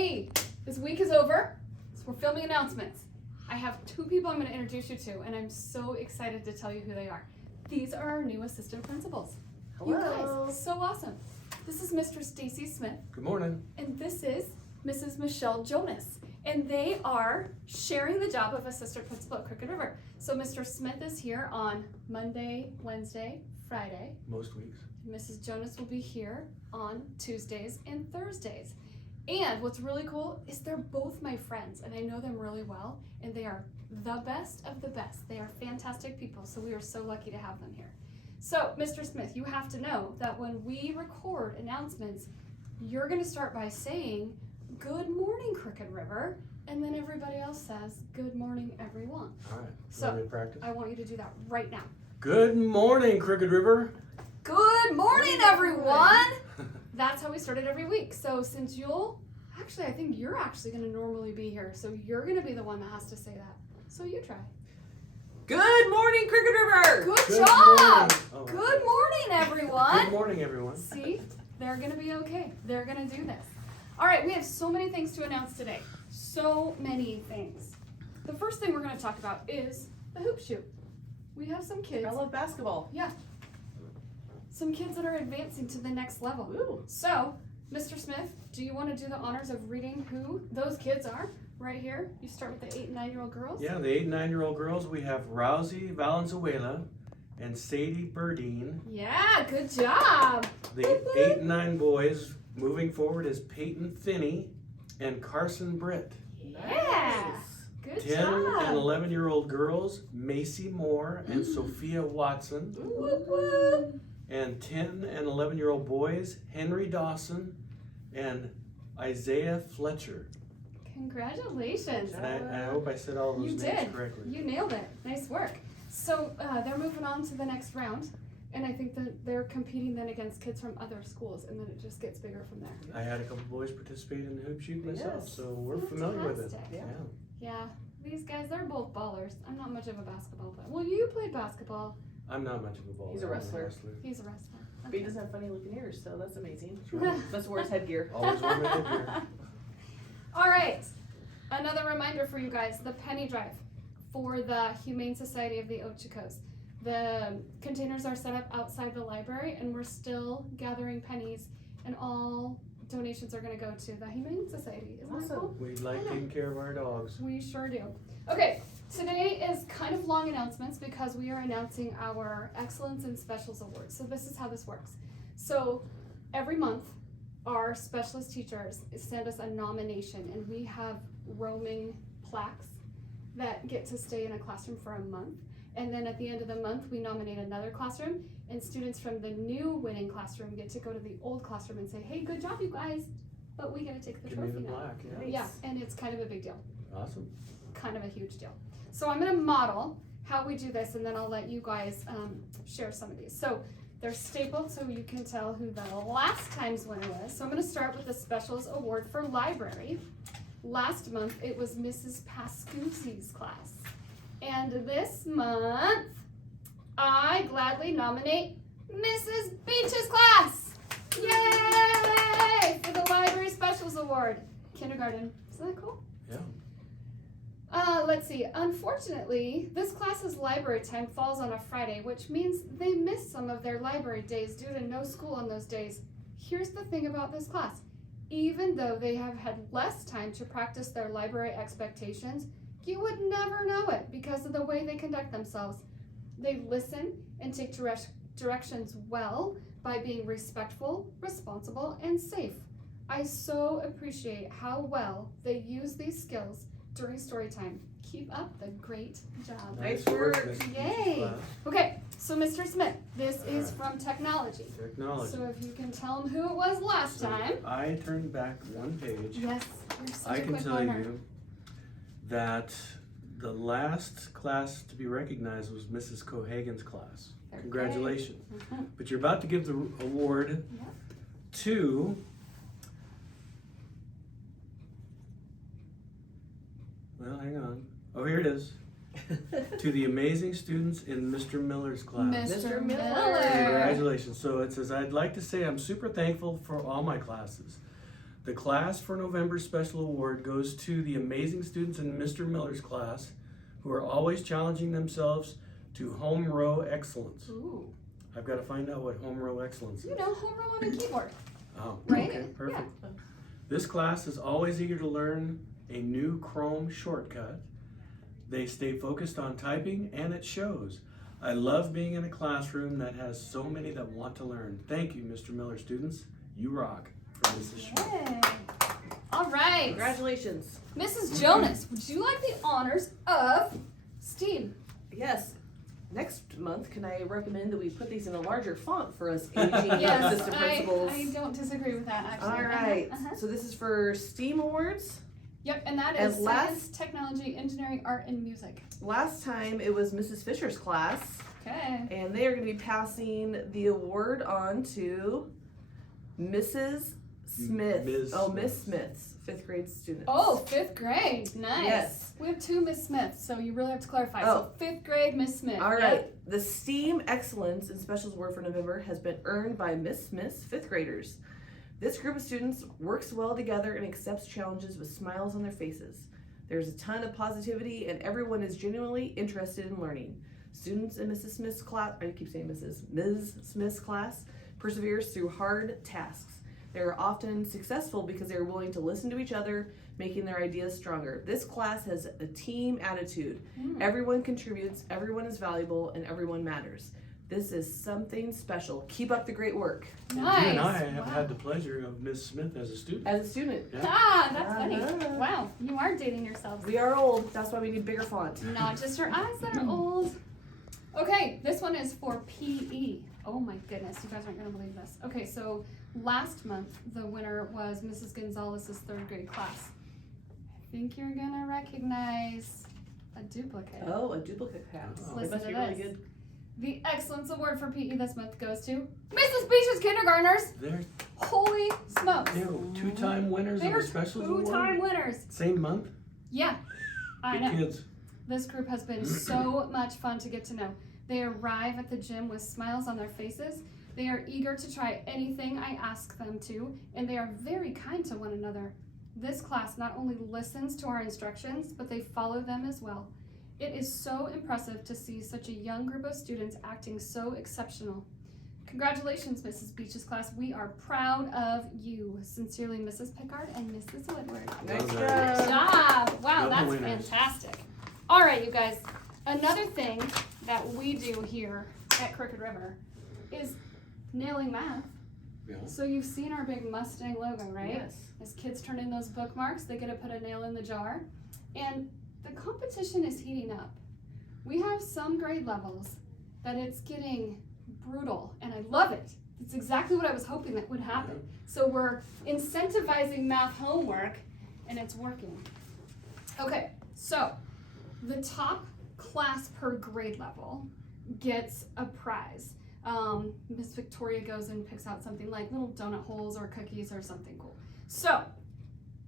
Hey, this week is over, so we're filming announcements. I have 2 people I'm going to introduce you to, and I'm so excited to tell you who they are. These are our new assistant principals. Hello. You guys, so awesome. This is Mr. Stacy Smith. Good morning. And this is Mrs. Michelle Jonas. And they are sharing the job of assistant principal at Crooked River. So Mr. Smith is here on Monday, Wednesday, Friday. Most weeks. Mrs. Jonas will be here on Tuesdays and Thursdays. And what's really cool is they're both my friends, and I know them really well, and they are the best of the best. They are fantastic people, so we are so lucky to have them here. So, Mr. Smith, you have to know that when we record announcements, you're going to start by saying, "Good morning, Crooked River," and then everybody else says, "Good morning, everyone." All right. So, Want me to practice? I want you to do that right now. Good morning, Crooked River. Good morning, everyone! That's how we start it every week. So since I think you're actually going to normally be here, so you're going to be the one that has to say that. So you try. Good morning, Crooked River. Good job! Morning. Oh, Good morning, everyone! Good morning, everyone. See? They're going to be okay. They're going to do this. All right, we have so many things to announce today. So many things. The first thing we're going to talk about is the hoop shoot. We have some kids. I love basketball. Yeah. Some kids that are advancing to the next level. Ooh. So, Mr. Smith, do you want to do the honors of reading who those kids are right here? You start with the 8 and 9-year-old girls. Yeah, the 8 and 9-year-old girls, we have Rousey Valenzuela and Sadie Burdine. Yeah, good job. The 8 and 9 boys, moving forward, is Peyton Finney and Carson Britt. Yeah. Good 10 job. and 11-year-old girls, Macy Moore and Sophia Watson. Whoop, whoop. And 10 and 11-year-old boys, Henry Dawson and Isaiah Fletcher. Congratulations. And I hope I said all those You names did. correctly. You nailed it. Nice work. So they're moving on to the next round, and I think that they're competing then against kids from other schools, and then it just gets bigger from there. I had a couple boys participate in the hoop shoot myself, Yes. so we're familiar with it. Fantastic. Yeah. Yeah, these guys, they're both ballers. I'm not much of a basketball player. Well, you played basketball. I'm not much of a baller. He's a I'm wrestler. He's a wrestler. But he doesn't have funny looking ears, so that's amazing. That's right. That's where his headgear. Always wear my headgear. All right, another reminder for you guys, the penny drive for the Humane Society of the Ochocos. The containers are set up outside the library, and we're still gathering pennies, and all donations are going to go to the Humane Society. Isn't that Awesome. cool? We like taking care of our dogs. We sure do. Okay, today is kind of long announcements because we are announcing our Excellence in Specials Awards. So this is how this works. So every month, our specialist teachers send us a nomination, and we have roaming plaques that get to stay in a classroom for a month. And then at the end of the month, we nominate another classroom, and students from the new winning classroom get to go to the old classroom and say, "Hey, good job, you guys, but we get to take the Give me trophy the now." black, yeah. Nice. Yeah, and it's kind of a big deal. Awesome. Kind of a huge deal. So I'm going to model how we do this, and then I'll let you guys share some of these. So they're stapled so you can tell who the last time's winner was. So I'm going to start with the Specials Award for Library. Last month it was Mrs. Pascuzzi's class. And this month I gladly nominate Mrs. Beach's class. Yay! For the Library Specials Award. Kindergarten. Isn't that cool? Yeah. Let's see. Unfortunately, this class's library time falls on a Friday, which means they miss some of their library days due to no school on those days. Here's the thing about this class. Even though they have had less time to practice their library expectations, you would never know it because of the way they conduct themselves. They listen and take directions well by being respectful, responsible, and safe. I so appreciate how well they use these skills during story time. Keep up the great job. Nice work, work. Mrs. Beach's Yay. class. Okay, so Mr. Smith, this is All from technology. Technology. So if you can tell them who it was last So time. I turned back one page. Yes, you're such I a can quick tell learner. you that the last class to be recognized was Mrs. Cohagen's class. Okay. Congratulations. Mhm. But you're about to give the award Yep. to well, hang on. Oh, here it is. To the amazing students in Mr. Miller's class. Mr. Mr. Miller. Miller. Congratulations. So it says, I'd like to say I'm super thankful for all my classes. The class for November's special award goes to the amazing students in Mr. Miller's class who are always challenging themselves to home row excellence. Ooh. I've got to find out what home row excellence is. You know, home row on a keyboard. Oh, Right? okay, perfect. This class is always eager to learn a new Chrome shortcut. They stay focused on typing, and it shows. I love being in a classroom that has so many that want to learn. Thank you, Mr. Miller students. You rock. From Mrs. Schmidt. Yay. All right. Congratulations. Mrs. Jonas, would you like the honors of STEAM? Yes. Next month, can I recommend that we put these in a larger font for us aging Yes, assistant principals? I don't disagree with that, actually. All right. Uh-huh. So this is for STEAM awards. Yep, and that And is last- science, technology, engineering, art, and music. Last time it was Mrs. Fisher's class, Okay. and they are going to be passing the award on to Mrs. Smith. Ms. Miss Smith's 5th grade student. Oh, 5th grade. Nice. Yes. We have 2 Miss Smiths, so you really have to clarify. Oh. So 5th grade Miss Smith. All Yep. right. The STEAM Excellence in Specials Award for November has been earned by Miss Smith's 5th graders. This group of students works well together and accepts challenges with smiles on their faces. There's a ton of positivity and everyone is genuinely interested in learning. Students in Mrs. Smith's class, I keep saying Ms. Smith's class, perseveres through hard tasks. They are often successful because they are willing to listen to each other, making their ideas stronger. This class has a team attitude. Everyone contributes, everyone is valuable, and everyone matters. This is something special. Keep up the great work. Nice. You and I have Wow. had the pleasure of Ms. Smith as a student. As a student, Yeah. Ah, that's funny. Uh-huh. Wow, you are dating yourselves. we are old. That's why we need bigger font. Not just your eyes that are old. Okay, this one is for PE. Oh my goodness, you guys aren't gonna believe this. Okay, so last month the winner was Mrs. Gonzalez's 3rd grade class. I think you're gonna recognize a duplicate. Oh, a duplicate pass. Oh. They Listen must to be really this. good. The Excellence Award for PE this month goes to Mrs. Beach's kindergartners. They're Holy smokes. 2-time winners of They're the specials award. 2-time winners. Same month. Yeah, I Good know. kids. This group has been so much fun to get to know. They arrive at the gym with smiles on their faces. They are eager to try anything I ask them to, and they are very kind to one another. This class not only listens to our instructions, but they follow them as well. It is so impressive to see such a young group of students acting so exceptional. Congratulations, Mrs. Beach's class. We are proud of you. Sincerely, Mrs. Pickard and Mrs. Woodward. Nice Well Good job. job. Wow, Double that's winners. fantastic. All right, you guys. Another thing that we do here at Crooked River is nailing math. Yeah. So you've seen our big Mustang logo, right? Yes. As kids turn in those bookmarks, they get to put a nail in the jar. And the competition is heating up. We have some grade levels that it's getting brutal, and I love it. It's exactly what I was hoping that would happen. So we're incentivizing math homework, and it's working. Okay, so the top class per grade level gets a prize. Miss Victoria goes and picks out something like little donut holes or cookies or something cool. So,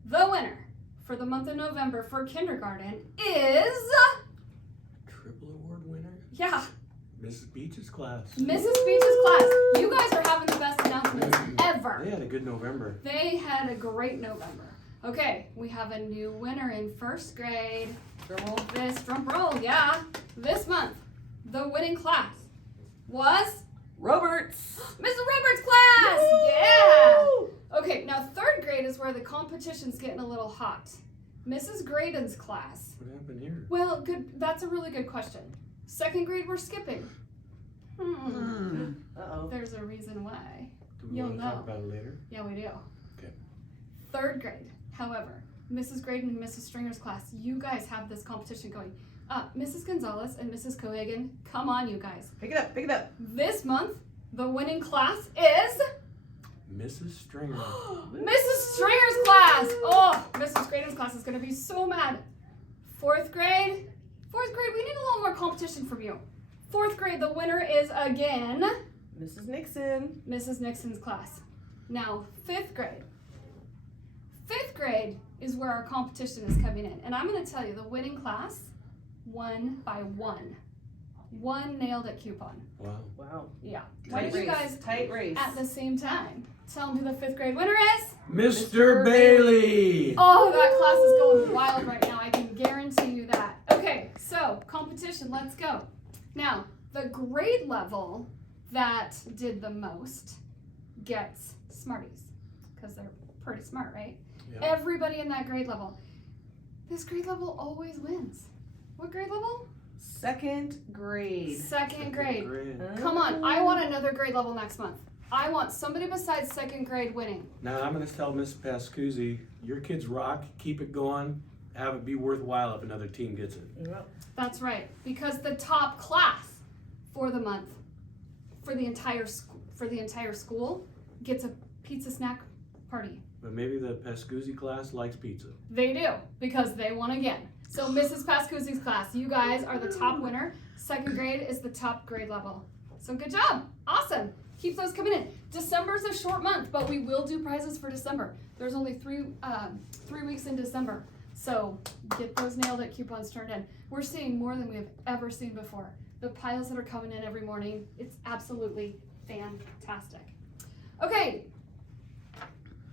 the winner for the month of November for kindergarten is, Triple award winner. yeah, Mrs. Beach's class. Mrs. Beach's class. You guys are having the best announcements ever. They had a good November. They had a great November. Okay, we have a new winner in 1st grade. Drum roll, yeah. This month, the winning class was Roberts. Mrs. Roberts' class. Yeah. Okay, now 3rd grade is where the competition's getting a little hot. Mrs. Graydon's class. What happened here? Well, good. That's a really good question. 2nd grade, we're skipping. Uh-oh. There's a reason why. Do we You'll want to talk know. about it later? Yeah, we do. Okay. 3rd grade, however, Mrs. Graydon and Mrs. Stringer's class, you guys have this competition going. Mrs. Gonzalez and Mrs. Cohagen, come on, you guys. Pick it up, pick it up. This month, the winning class is Mrs. Stringer. Mrs. Stringer's class. Oh, Mrs. Graydon's class is going to be so mad. 4th grade, we need a little more competition from you. 4th grade, the winner is again Mrs. Nixon. Mrs. Nixon's class. Now, 5th grade. 5th grade is where our competition is coming in. And I'm going to tell you, the winning class won by 1. 1 nailed it coupon. Wow. Wow. Yeah. Why Tight don't you race. guys, Tight race. at the same time, tell them who the 5th grade winner is? Mr. Bailey. Oh, that class is going wild right now. I can guarantee you that. Okay, so competition, let's go. Now, the grade level that did the most gets Smarties because they're pretty smart, right? Yeah. Everybody in that grade level. This grade level always wins. What grade level? Second grade. Second grade. Great. Come on, I want another grade level next month. I want somebody besides second grade winning. Now I'm going to tell Miss Pascuzzi, your kids rock. Keep it going. Have it be worthwhile if another team gets it. Yep. That's right, because the top class for the month, for the entire school, gets a pizza snack party. But maybe the Pascuzzi class likes pizza. They do, because they won again. So Mrs. Pascuzzi's class, you guys are the top winner. Second grade is the top grade level. So good job, awesome. Keep those coming in. December's a short month, but we will do prizes for December. There's only three weeks in December. So get those nailed it coupons turned in. We're seeing more than we have ever seen before. The piles that are coming in every morning, it's absolutely fantastic. Okay,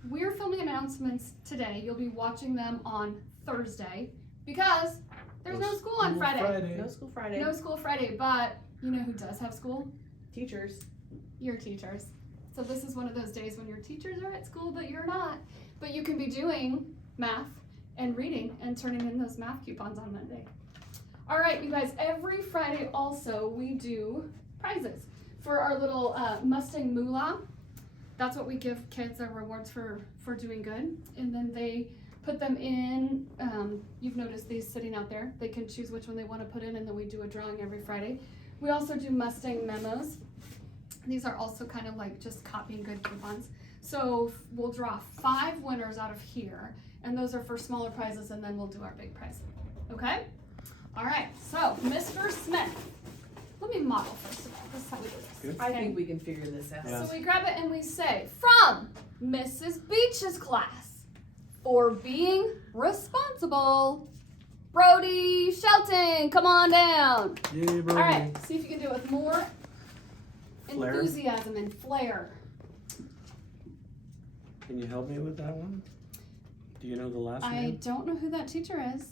we're filming announcements today. You'll be watching them on Thursday because there's no school on Friday. No school Friday. No school Friday, but you know who does have school? Teachers. Your teachers. So this is one of those days when your teachers are at school, but you're not. But you can be doing math and reading and turning in those math coupons on Monday. All right, you guys, every Friday also we do prizes for our little Mustang Moolah. That's what we give kids, our rewards for doing good. And then they put them in, you've noticed these sitting out there. They can choose which one they want to put in, and then we do a drawing every Friday. We also do Mustang memos. These are also kind of like just copying good coupons. So we'll draw 5 winners out of here, and those are for smaller prizes, and then we'll do our big prize. Okay? All right, so Mr. Smith. Let me model first of all. This is how we do this. Good. I think we can figure this out. Yeah. So we grab it and we say, from Mrs. Beach's class, for being responsible, Brody Shelton, come on down. Yay, Brody. All right, see if you can do it with more Flair. enthusiasm and flair. Can you help me with that one? Do you know the last I name? don't know who that teacher is.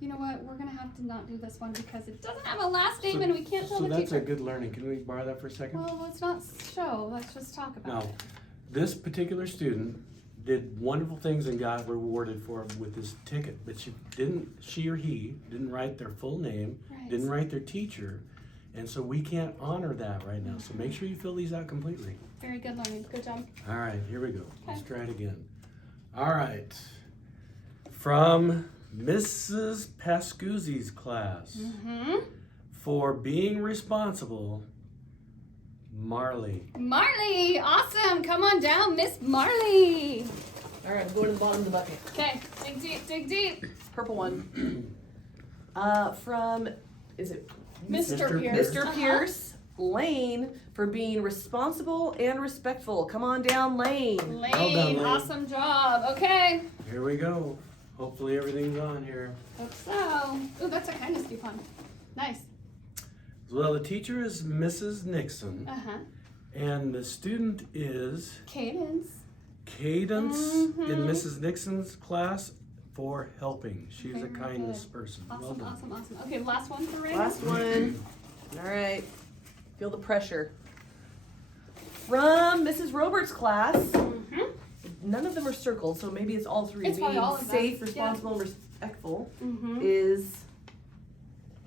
You know what? We're gonna have to not do this one because it doesn't have a last name and we can't tell So the that's teacher. a good learning. Can we borrow that for a second? Well, let's not show. Let's just talk about No. it. This particular student did wonderful things and got rewarded for with this ticket, but she or he didn't write their full name, Right. didn't write their teacher, and so we can't honor that right now. So make sure you fill these out completely. Very good learning. Good job. All right, here we go. Let's Okay. try it again. All right. From Mrs. Pascuzzi's class, Mm-hmm. for being responsible, Marley. Marley, awesome. Come on down, Miss Marley. All right, go to the bottom of the bucket. Okay, dig deep, dig deep. Purple one. From, is it Mr. Pierce. Mr. Uh-huh. Pierce Lane, for being responsible and respectful. Come on down, Lane. Lane, Well done, Lane. awesome job. Okay. Here we go. Hopefully everything's on here. Hope so. Ooh, that's a kindness coupon. Nice. Well, the teacher is Mrs. Nixon, Uh-huh. and the student is Cadence. Cadence Mhm. in Mrs. Nixon's class for helping. She's a Very kindness good. person. Well Awesome, done. awesome, awesome. Okay, last one for Ray. Last one. All right. Feel the pressure. From Mrs. Roberts' class, Mm-hmm. none of them are circled, so maybe it's all three. It's probably being all of them. safe, Yeah. responsible, and respectful Mm-hmm. is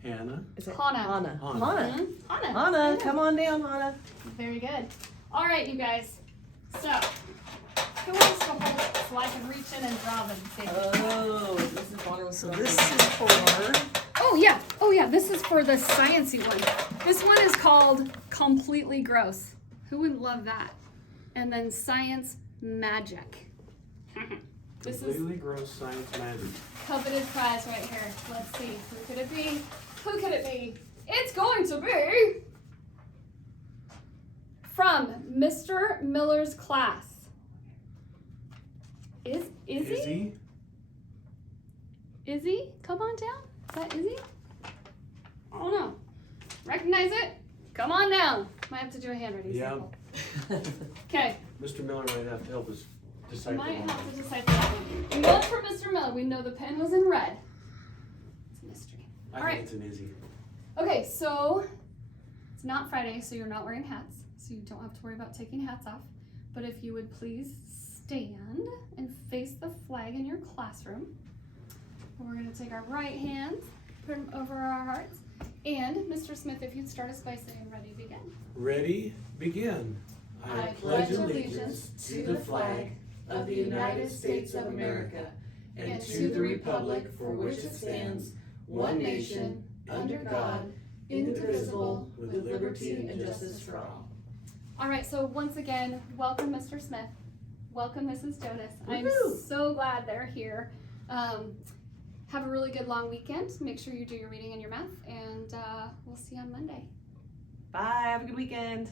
Hannah. it Hannah. Hannah. Hannah. Hannah. Hannah. Hannah, come on down, Hannah. Very good. All right, you guys. So, who wants to hold it so I can reach in and draw them? Oh, this is Bonner with So this is for, Oh yeah, this is for the sciencey one. This one is called Completely Gross. Who wouldn't love that? And then Science Magic. This is Completely gross science magic. coveted prize right here. Let's see, who could it be? Who could it be? It's going to be from Mr. Miller's class. Izzy? Izzy? Izzy? Come on down. Is that Izzy? I don't know. Recognize it? Come on down. Might have to do a handwriting Yeah. sample. Okay. Mr. Miller might have to help us decipher Might one. have to decipher that one. One for Mr. Miller. We know the pen was in red. It's a mystery. I All think right. it's an Izzy. Okay, so it's not Friday, so you're not wearing hats, so you don't have to worry about taking hats off. But if you would please stand and face the flag in your classroom. We're going to take our right hands, put them over our hearts. And Mr. Smith, if you'd start us by saying ready, begin. Ready, begin. I pledge allegiance to the flag of the United States of America and to the republic for which it stands, one nation, under God, indivisible, with liberty and justice for all. All right, so once again, welcome Mr. Smith. Welcome Mrs. Jonas. I'm so glad they're here. Have a really good long weekend. Make sure you do your reading and your math, and we'll see you on Monday. Bye. Have a good weekend.